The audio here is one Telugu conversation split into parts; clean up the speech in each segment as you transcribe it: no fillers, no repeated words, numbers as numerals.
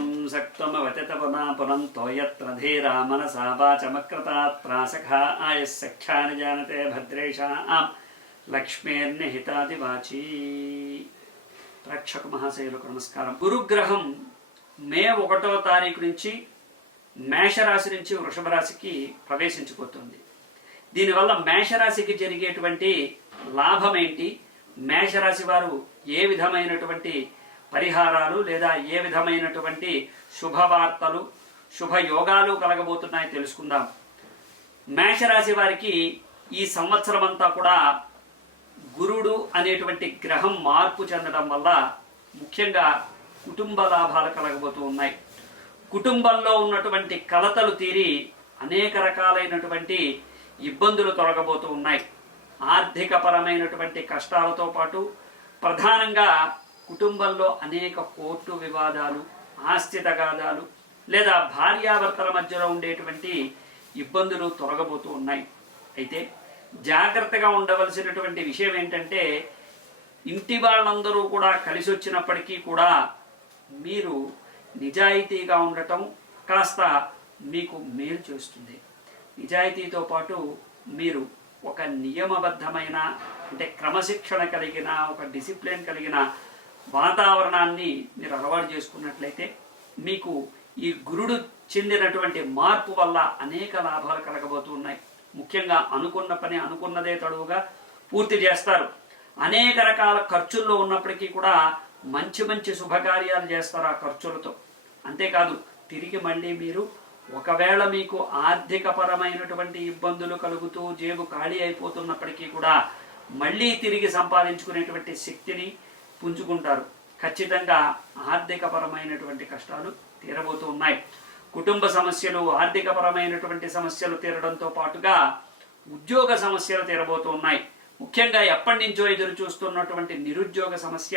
ॐ सक्त्वमवतितपनापुरन्तो यत्र धीरा मनसा वाचमकृतात् प्रासखा आयस्सख्यानि जानते भद्रेशां లక్ష్మీర్నిహితాదివాచీ. ప్రేక్షక మహాశయులకు నమస్కారం. గురుగ్రహం మే 1వ తారీఖు నుంచి మేషరాశి నుంచి వృషభ రాశికి ప్రవేశించబోతుంది. దీనివల్ల మేషరాశికి జరిగేటువంటి లాభం ఏంటి, మేషరాశి వారు ఏ విధమైనటువంటి పరిహారాలు లేదా ఏ విధమైనటువంటి శుభవార్తలు శుభయోగాలు కలగబోతున్నాయో తెలుసుకుందాం. మేషరాశి వారికి ఈ సంవత్సరం అంతా కూడా గురుడు అనేటువంటి గ్రహం మార్పు చెందడం వల్ల ముఖ్యంగా కుటుంబ లాభాలు కలగబోతూ ఉన్నాయి. కుటుంబంలో ఉన్నటువంటి కలతలు తీరి అనేక రకాలైనటువంటి ఇబ్బందులు తొలగబోతూ ఉన్నాయి. ఆర్థిక పరమైనటువంటి కష్టాలతో పాటు ప్రధానంగా కుటుంబంలో అనేక కోర్టు వివాదాలు, ఆస్తి తగాదాలు లేదా భార్యాభర్తల మధ్యలో ఉండేటువంటి ఇబ్బందులు తొలగబోతూ ఉన్నాయి. అయితే జాగ్రత్తగా ఉండవలసినటువంటి విషయం ఏంటంటే, ఇంటి వాళ్ళందరూ కూడా కలిసి వచ్చినప్పటికీ కూడా మీరు నిజాయితీగా ఉండటం కాస్త మీకు మేలు చేస్తుంది. నిజాయితీతో పాటు మీరు ఒక నియమబద్ధమైన అంటే క్రమశిక్షణ కలిగిన ఒక డిసిప్లిన్ కలిగిన వాతావరణాన్ని మీరు అలవాటు చేసుకున్నట్లయితే మీకు ఈ గురుడు చెందినటువంటి మార్పు వల్ల అనేక లాభాలు కలగబోతున్నాయి. ముఖ్యంగా అనుకున్న పని అనుకున్నదే తడువుగా పూర్తి చేస్తారు. అనేక రకాల ఖర్చుల్లో ఉన్నప్పటికీ కూడా మంచి మంచి శుభకార్యాలు చేస్తారు ఆ ఖర్చులతో. అంతేకాదు తిరిగి మళ్ళీ మీరు ఒకవేళ మీకు ఆర్థిక పరమైనటువంటి ఇబ్బందులు కలుగుతూ జేబు ఖాళీ అయిపోతున్నప్పటికీ కూడా మళ్ళీ తిరిగి సంపాదించుకునేటువంటి శక్తిని పుంజుకుంటారు. ఖచ్చితంగా ఆర్థిక పరమైనటువంటి కష్టాలు తీరబోతూ ఉన్నాయి. కుటుంబ సమస్యలు, ఆర్థిక పరమైనటువంటి సమస్యలు తీరడంతో పాటుగా ఉద్యోగ సమస్యలు తీరబోతూ ఉన్నాయి. ముఖ్యంగా ఎప్పటి నుంచో ఎదురు చూస్తున్నటువంటి నిరుద్యోగ సమస్య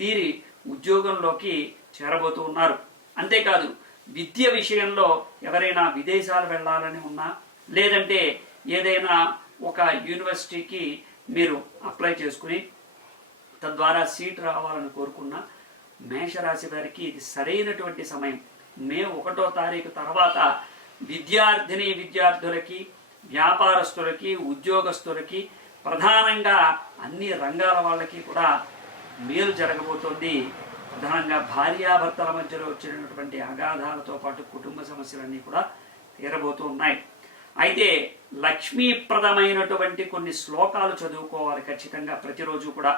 తీరి ఉద్యోగంలోకి చేరబోతూ ఉన్నారు. అంతేకాదు విద్య విషయంలో ఎవరైనా విదేశాలు వెళ్ళాలని ఉన్నా లేదంటే ఏదైనా ఒక యూనివర్సిటీకి మీరు అప్లై చేసుకుని తద్వారా సీట్ రావాలని కోరుకున్న మేషరాశి వారికి ఇది సరైనటువంటి సమయం. మే 1వ తారీఖు తర్వాత విద్యార్థులకి, వ్యాపారస్తులకి, ఉద్యోగస్తులకి, ప్రధానంగా అన్ని రంగాల వాళ్ళకి కూడా మేలు జరగబోతోంది. ప్రధానంగా భార్యాభర్తల మధ్యలో వచ్చినటువంటి అగాధాలతో పాటు కుటుంబ సమస్యలన్నీ కూడా తీరబోతూ ఉన్నాయి. అయితే లక్ష్మీప్రదమైనటువంటి కొన్ని శ్లోకాలు చదువుకోవాలి ఖచ్చితంగా ప్రతిరోజు కూడా.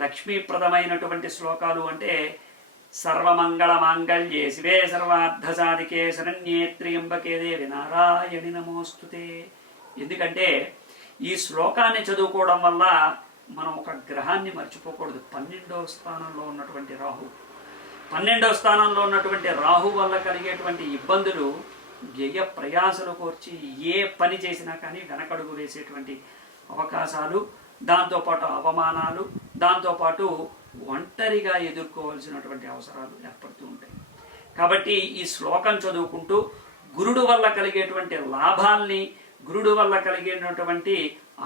లక్ష్మీప్రదమైనటువంటి శ్లోకాలు అంటే సర్వమంగళ మాంగళ్యే శివే సర్వార్థ సాధికే శరణ్యే త్ర్యంబకే దేవి నారాయణి నమోస్తుతే. ఎందుకంటే ఈ శ్లోకాన్ని చదువుకోవడం వల్ల మనం ఒక గ్రహాన్ని మర్చిపోకూడదు. 12వ స్థానంలో ఉన్నటువంటి రాహు, 12వ స్థానంలో ఉన్నటువంటి రాహు వల్ల కలిగేటువంటి ఇబ్బందులు వ్యయ ప్రయాసలు కోర్చి ఏ పని చేసినా కానీ వెనకడుగు వేసేటువంటి అవకాశాలు, దాంతోపాటు అవమానాలు, దాంతోపాటు ఒంటరిగా ఎదుర్కోవాల్సినటువంటి అవసరాలు ఏర్పడుతూ ఉంటాయి. కాబట్టి ఈ శ్లోకం చదువుకుంటూ గురుడు వల్ల కలిగేటువంటి లాభాల్ని, గురుడు వల్ల కలిగేటటువంటి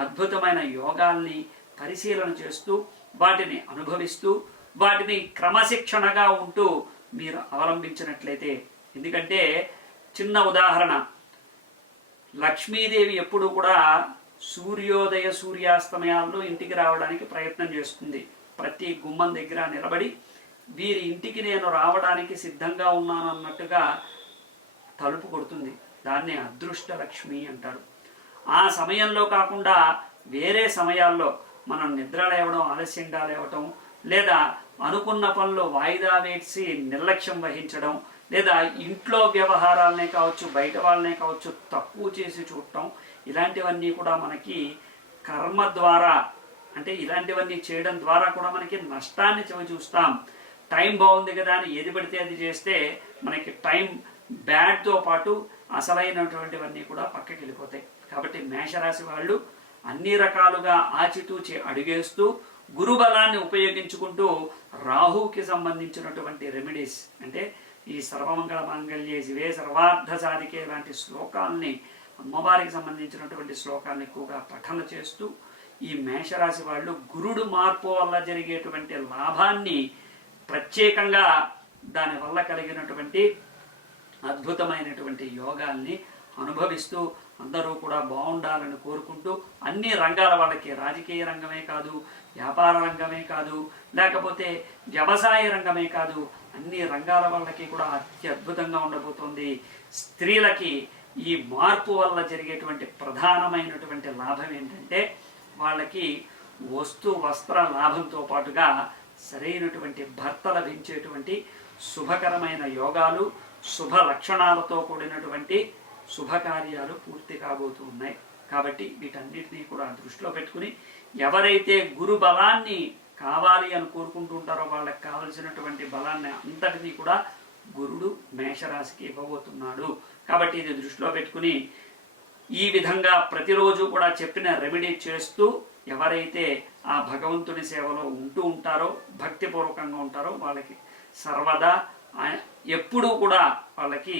అద్భుతమైన యోగాల్ని పరిశీలన చేస్తూ వాటిని అనుభవిస్తూ వాటిని క్రమశిక్షణగా ఉంటూ మీరు అవలంబించినట్లయితే, ఎందుకంటే చిన్న ఉదాహరణ, లక్ష్మీదేవి ఎప్పుడు కూడా సూర్యోదయ సూర్యాస్తమయాల్లో ఇంటికి రావడానికి ప్రయత్నం చేస్తుంది. ప్రతి గుమ్మం దగ్గర నిలబడి వీరి ఇంటికి నేను రావడానికి సిద్ధంగా ఉన్నాను అన్నట్టుగా తలుపు కొడుతుంది. దాన్ని అదృష్ట లక్ష్మి అంటారు. ఆ సమయంలో కాకుండా వేరే సమయాల్లో మనం నిద్ర లేవడం, ఆలస్యంగా లేవటం, లేదా అనుకున్న పనులు వాయిదా వేసి నిర్లక్ష్యం వహించడం, లేదా ఇంట్లో వ్యవహారాలనే కావచ్చు, బయట వాళ్ళనే కావచ్చు తక్కువ చేసి చూడటం, ఇలాంటివన్నీ కూడా మనకి కర్మ ద్వారా అంటే ఇలాంటివన్నీ చేయడం ద్వారా కూడా మనకి నష్టాన్ని చూస్తాం. టైం బాగుంది కదా అని ఏది పడితే అది చేస్తే మనకి టైం బ్యాడ్తో పాటు అసలైనటువంటివన్నీ కూడా పక్కకి వెళ్ళిపోతాయి. కాబట్టి మేషరాశి వాళ్ళు అన్ని రకాలుగా ఆచితూచి అడుగేస్తూ గురుబలాన్ని ఉపయోగించుకుంటూ రాహుకి సంబంధించినటువంటి రెమెడీస్ అంటే ఈ సర్వమంగళ మాంగళ్యే శివే సర్వార్థ సాధికే లాంటి శ్లోకాలని, అమ్మవారికి సంబంధించినటువంటి శ్లోకాలను ఎక్కువగా పఠన చేస్తూ ఈ మేషరాశి వాళ్ళు గురుడు మార్పు వల్ల జరిగేటువంటి లాభాన్ని ప్రత్యేకంగా దానివల్ల కలిగినటువంటి అద్భుతమైనటువంటి యోగాల్ని అనుభవిస్తూ అందరూ కూడా బాగుండాలని కోరుకుంటూ అన్ని రంగాల వాళ్ళకి, రాజకీయ రంగమే కాదు, వ్యాపార రంగమే కాదు, లేకపోతే వ్యవసాయ రంగమే కాదు, అన్ని రంగాల వాళ్ళకి కూడా అత్యద్భుతంగా ఉండబోతోంది. స్త్రీలకి ఈ మార్పు వల్ల జరిగేటువంటి ప్రధానమైనటువంటి లాభం ఏంటంటే వాళ్ళకి వస్త్ర లాభంతో పాటుగా సరైనటువంటి భర్త లభించేటువంటి శుభకరమైన యోగాలు, శుభ లక్షణాలతో కూడినటువంటి శుభకార్యాలు పూర్తి కాబోతూ ఉన్నాయి. కాబట్టి వీటన్నిటినీ కూడా దృష్టిలో పెట్టుకుని ఎవరైతే గురు బలాన్ని కావాలి అని కోరుకుంటూ ఉంటారో వాళ్ళకి కావలసినటువంటి బలాన్ని అంతటినీ కూడా గురుడు మేషరాశికి ఇవ్వబోతున్నాడు. కాబట్టి ఇది దృష్టిలో పెట్టుకుని ఈ విధంగా ప్రతిరోజు కూడా చెప్పిన రెమెడీ చేస్తూ ఎవరైతే ఆ భగవంతుని సేవలో ఉంటూ ఉంటారో, భక్తిపూర్వకంగా ఉంటారో వాళ్ళకి సర్వదా ఎప్పుడూ కూడా వాళ్ళకి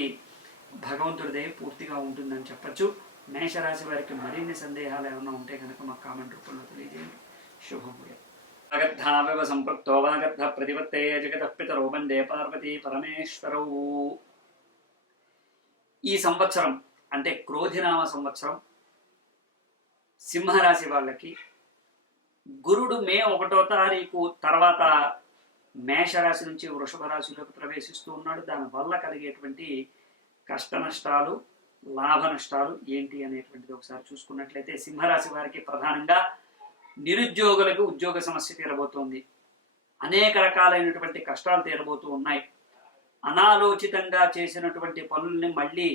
భగవంతుడి దయ పూర్తిగా ఉంటుందని చెప్పచ్చు. మేషరాశి వారికి మరిన్ని సందేహాలు ఏమైనా ఉంటే కనుక మాకు కామెంట్ రూపంలో తెలియజేయండి. శుభముగా వాగర్ధావివ సంపృక్తో వాగర్ధ ప్రతిపత్తే జగత పితరో వందే పార్వతీ పరమేశ్వరవు. ఈ సంవత్సరం అంటే క్రోధినామ సంవత్సరం సింహరాశి వాళ్ళకి గురుడు మే 1వ తారీఖు తర్వాత మేషరాశి నుంచి వృషభ రాశిలోకి ప్రవేశిస్తూ ఉన్నాడు. దానివల్ల కలిగేటువంటి కష్ట నష్టాలు, లాభ నష్టాలు ఏంటి అనేటువంటిది ఒకసారి చూసుకున్నట్లయితే సింహరాశి వారికి ప్రధానంగా నిరుద్యోగులకు ఉద్యోగ సమస్య తీరబోతోంది. అనేక రకాలైనటువంటి కష్టాలు తీరబోతూ ఉన్నాయి. అనాలోచితంగా చేసినటువంటి పనుల్ని మళ్ళీ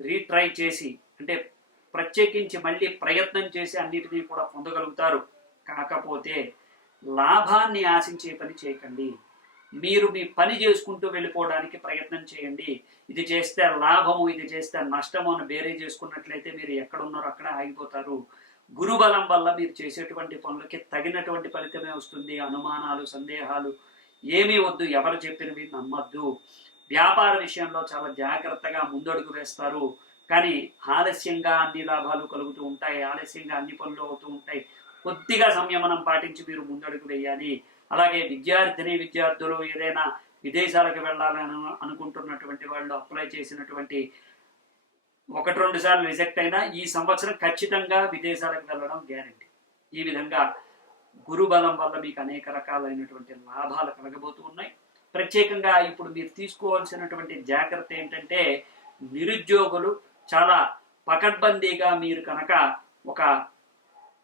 రీట్రై చేసి, అంటే ప్రత్యేకించి మళ్ళీ ప్రయత్నం చేసి అన్నిటినీ కూడా పొందగలుగుతారు. కాకపోతే లాభాన్ని ఆశించే పని చేయకండి. మీరు మీ పని చేసుకుంటూ వెళ్ళిపోవడానికి ప్రయత్నం చేయండి. ఇది చేస్తే లాభము, ఇది చేస్తే నష్టము అని వేరే చేసుకున్నట్లయితే మీరు ఎక్కడున్నారో అక్కడ ఆగిపోతారు. గురుబలం వల్ల మీరు చేసేటువంటి పనులకి తగినటువంటి ఫలితమే వస్తుంది. అనుమానాలు, సందేహాలు ఏమీ వద్దు, ఎవరు చెప్పినవి నమ్మద్దు. వ్యాపార విషయంలో చాలా జాగ్రత్తగా ముందడుగు వేస్తారు. కానీ ఆలస్యంగా అన్ని లాభాలు కలుగుతూ ఉంటాయి, ఆలస్యంగా అన్ని పనులు అవుతూ ఉంటాయి. కొద్దిగా సంయమనం పాటించి మీరు ముందడుగు వేయాలి. అలాగే విద్యార్థులు ఏదైనా విదేశాలకు వెళ్ళాలని అనుకుంటున్నటువంటి వాళ్ళు అప్లై చేసినటువంటి 1-2 సార్లు రిజెక్ట్ అయినా ఈ సంవత్సరం ఖచ్చితంగా విదేశాలకు వెళ్ళడం గ్యారెంటీ. ఈ విధంగా గురుబలం వల్ల మీకు అనేక రకాలైనటువంటి లాభాలు కలగబోతూ ఉన్నాయి. ప్రత్యేకంగా ఇప్పుడు మీరు తీసుకోవాల్సినటువంటి జాగ్రత్త ఏంటంటే నిరుద్యోగులు చాలా పకడ్బందీగా మీరు కనుక ఒక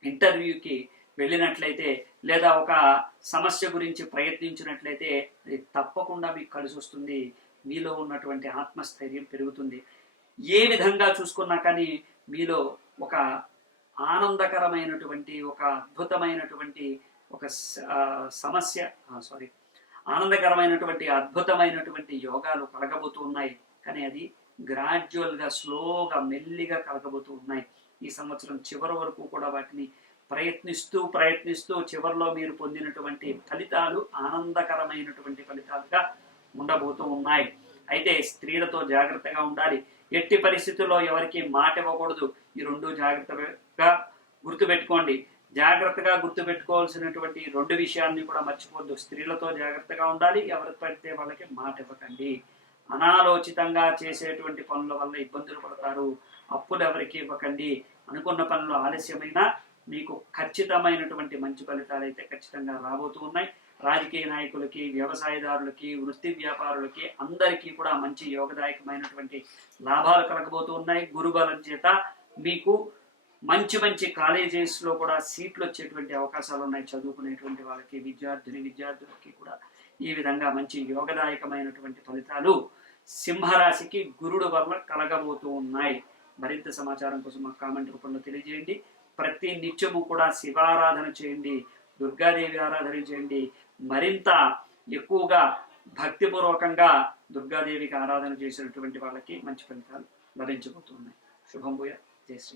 ఇంటర్వ్యూకి వెళ్ళినట్లయితే లేదా ఒక సమస్య గురించి ప్రయత్నించినట్లయితే అది తప్పకుండా మీకు కలిసి వస్తుంది. మీలో ఉన్నటువంటి ఆత్మస్థైర్యం పెరుగుతుంది. ఏ విధంగా చూసుకున్నా కానీ మీలో ఒక ఆనందకరమైనటువంటి, ఒక అద్భుతమైనటువంటి ఒక ఆనందకరమైనటువంటి అద్భుతమైనటువంటి యోగాలు కలగబోతూ ఉన్నాయి. కానీ అది గ్రాడ్యువల్గా, స్లోగా, మెల్లిగా కలగబోతూ ఉన్నాయి. ఈ సంవత్సరం చివరి వరకు కూడా వాటిని ప్రయత్నిస్తూ చివరిలో మీరు పొందినటువంటి ఫలితాలు ఆనందకరమైనటువంటి ఫలితాలుగా ఉండబోతూ ఉన్నాయి. అయితే స్త్రీలతో జాగ్రత్తగా ఉండాలి. ఎట్టి పరిస్థితుల్లో ఎవరికి మాట ఇవ్వకూడదు. ఈ 2 జాగ్రత్తగా గుర్తుపెట్టుకోండి. జాగ్రత్తగా గుర్తుపెట్టుకోవాల్సినటువంటి 2 విషయాల్ని కూడా మర్చిపోవద్దు. స్త్రీలతో జాగ్రత్తగా ఉండాలి. ఎవరికి పడితే వాళ్ళకి మాట ఇవ్వకండి. అనాలోచితంగా చేసేటువంటి పనుల వల్ల ఇబ్బందులు పడతారు. అప్పులు ఎవరికి ఇవ్వకండి. అనుకున్న పనులు ఆలస్యమైనా మీకు ఖచ్చితమైనటువంటి మంచి ఫలితాలు అయితే ఖచ్చితంగా రాబోతూ ఉన్నాయి. రాజకీయ నాయకులకి, వ్యవసాయదారులకి, వృత్తి వ్యాపారులకి అందరికీ కూడా మంచి యోగదాయకమైనటువంటి లాభాలు కలగబోతూ ఉన్నాయి. గురుబలం చేత మీకు మంచి కాలేజెస్లో కూడా సీట్లు వచ్చేటువంటి అవకాశాలు ఉన్నాయి. చదువుకునేటువంటి వాళ్ళకి, విద్యార్థులకి కూడా ఈ విధంగా మంచి యోగదాయకమైనటువంటి ఫలితాలు సింహరాశికి గురుడు వల్ల కలగబోతూ ఉన్నాయి. మరింత సమాచారం కోసం మాకు కామెంట్ రూపంలో తెలియజేయండి. ప్రతి నిత్యము కూడా శివారాధన చేయండి, దుర్గాదేవి ఆరాధన చేయండి. మరింత ఎక్కువగా భక్తిపూర్వకంగా దుర్గాదేవికి ఆరాధన చేసినటువంటి వాళ్ళకి మంచి ఫలితాలు లభించబోతున్నాయి. శుభం భూయా. జై శ్రీ.